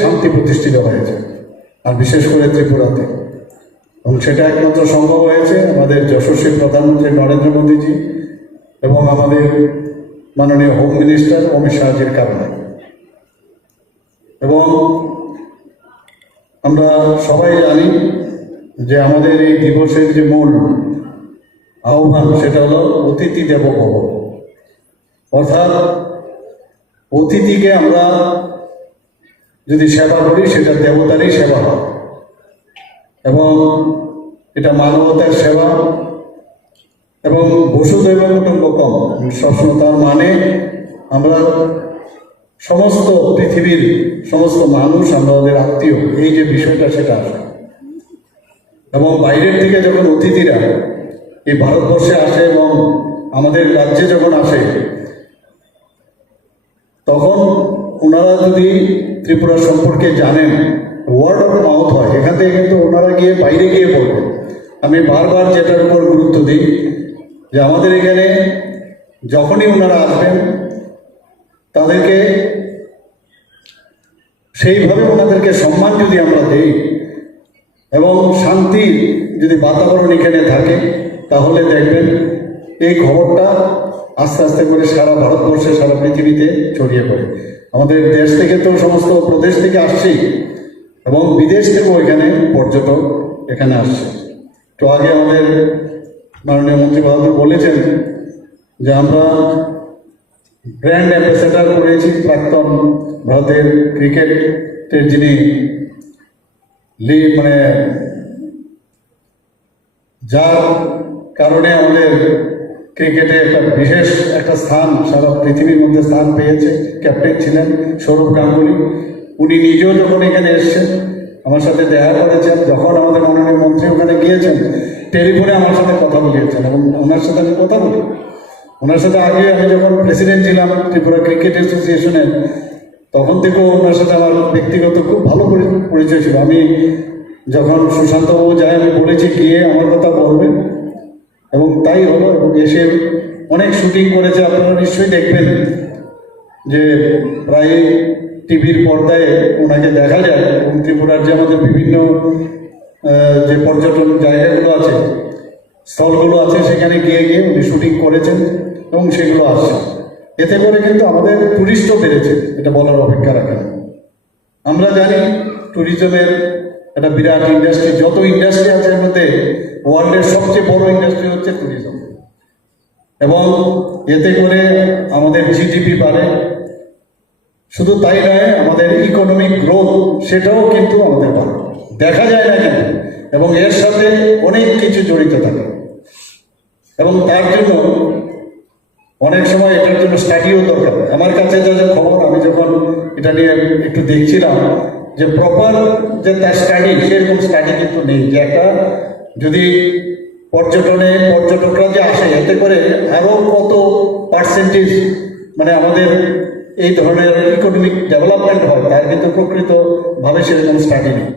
শান্তি প্রতিষ্ঠিত হয়েছে, আর বিশেষ করে ত্রিপুরাতে। এবং সেটা একমাত্র সম্ভব হয়েছে আমাদের যশস্বী প্রধানমন্ত্রী নরেন্দ্র মোদীজি এবং আমাদের মাননীয় হোম মিনিস্টার অমিত শাহজির কারণে। এবং আমরা সবাই জানি যে আমাদের এই দিবসের যে মূল আহ্বান, সেটা হলো অতিথি দেবভব। অর্থাৎ অতিথিকে আমরা যদি সেবা করি, সেটা দেবতারই সেবা হয়। এবং এটা মানবতার সেবা। এবং বসুদৈব কুটুম্বকম সবসময় তার মানে আমরা সমস্ত পৃথিবীর সমস্ত মানুষ, আমরা ওদের আত্মীয়। এই যে বিষয়টা, সেটা আসে। এবং বাইরের থেকে যখন অতিথিরা এই ভারতবর্ষে আসে এবং আমাদের রাজ্যে যখন আসে, তখন ওনারা যদি ত্রিপুরা সম্পর্কে জানেন ওয়ার্ড অফ মাউথ হয়, এখান থেকে কিন্তু ওনারা গিয়ে বাইরে গিয়ে বলবে। আমি বারবার যেটার উপর গুরুত্ব দিই, যে আমাদের এখানে যখনই ওনারা আসবেন, তাদেরকে সেইভাবে ওনাদেরকে সম্মান যদি আমরা দিই, এবং শান্তি যদি বাতাবরণ এখানে থাকে, তাহলে দেখবেন এই খবরটা আস্তে আস্তে করে সারা ভারতবর্ষে, সারা পৃথিবীতে ছড়িয়ে পড়ে। আমাদের দেশ থেকে তো সমস্ত প্রদেশ থেকে আসছেই, এবং বিদেশ থেকেও এখানে পর্যটক এখানে আসছে। তো আগে আমাদের মাননীয় মন্ত্রী বাহাদুর বলেছেন যে আমরা ব্র্যান্ড অ্যাম্বাসেডার করেছি প্রাক্তন ভারতের ক্রিকেটের যিনি লি মানে যার কারণে আমাদের ক্রিকেটে একটা বিশেষ একটা স্থান, সারা পৃথিবীর মধ্যে স্থান পেয়েছে। ক্যাপ্টেন ছিলেন সৌরভ গাঙ্গুলি। উনি নিজেও যখন এখানে এসেছেন, আমার সাথে দেখা করেছেন, যখন আমাদের মাননীয় মন্ত্রী ওখানে গিয়েছেন, টেলিফোনে আমার সাথে কথা বলিয়েছেন এবং ওনার সাথে আমি কথা বলি। ওনার সাথে আগে আমি যখন প্রেসিডেন্ট ছিলাম ত্রিপুরা ক্রিকেট অ্যাসোসিয়েশনের তখন থেকেও ওনার সাথে আমার ব্যক্তিগত খুব ভালো পরি- পরিচয় ছিল। আমি যখন সুশান্তবাবু যায়, আমি বলেছি, গিয়ে আমার কথা বলবেন। এবং তাই হলো, এবং এসে অনেক শুটিং করেছে, আপনারা নিশ্চয়ই দেখবেন যে প্রায় টিভির পর্দায় ওনাকে দেখা যায়, এবং ত্রিপুরার যে আমাদের বিভিন্ন যে পর্যটন জায়গাগুলো আছে, স্থলগুলো আছে, সেখানে গিয়ে গিয়ে উনি শুটিং করেছেন এবং সেগুলো আসছে। এতে করে কিন্তু আমাদের টুরিস্টও বেড়েছে, এটা বলার অপেক্ষা রাখে আমরা জানি ট্যুরিজমের একটা বিরাট ইন্ডাস্ট্রি যত ইন্ডাস্ট্রি আছে এর মধ্যে ওয়ার্ল্ডের সবচেয়ে বড় ইন্ডাস্ট্রি হচ্ছে ট্যুরিজম এবং এতে করে আমাদের জিডিপি বাড়ে। শুধু তাই নয়, আমাদের ইকোনমিক গ্রোথ সেটাও কিন্তু আমাদের ভালো দেখা যায় না কিন্তু এবং এর সাথে অনেক কিছু জড়িত থাকে। এবং তার জন্য অনেক সময় এটার জন্য স্টাডিও দরকার। আমার কাছে যা যা খবর, আমি যখন এটা নিয়ে একটু দেখছিলাম যে প্রপার যে তার স্টাডি সেরকম স্টাডি কিন্তু নেই। যে একটা যদি পর্যটনে, পর্যটকরা যে আসে, এতে করে আরও কত পার্সেন্টেজ মানে আমাদের এই ধরনের ইকোনমিক ডেভেলপমেন্ট হয়, তার কিন্তু প্রকৃতভাবে সেরকম স্টাডি নেই।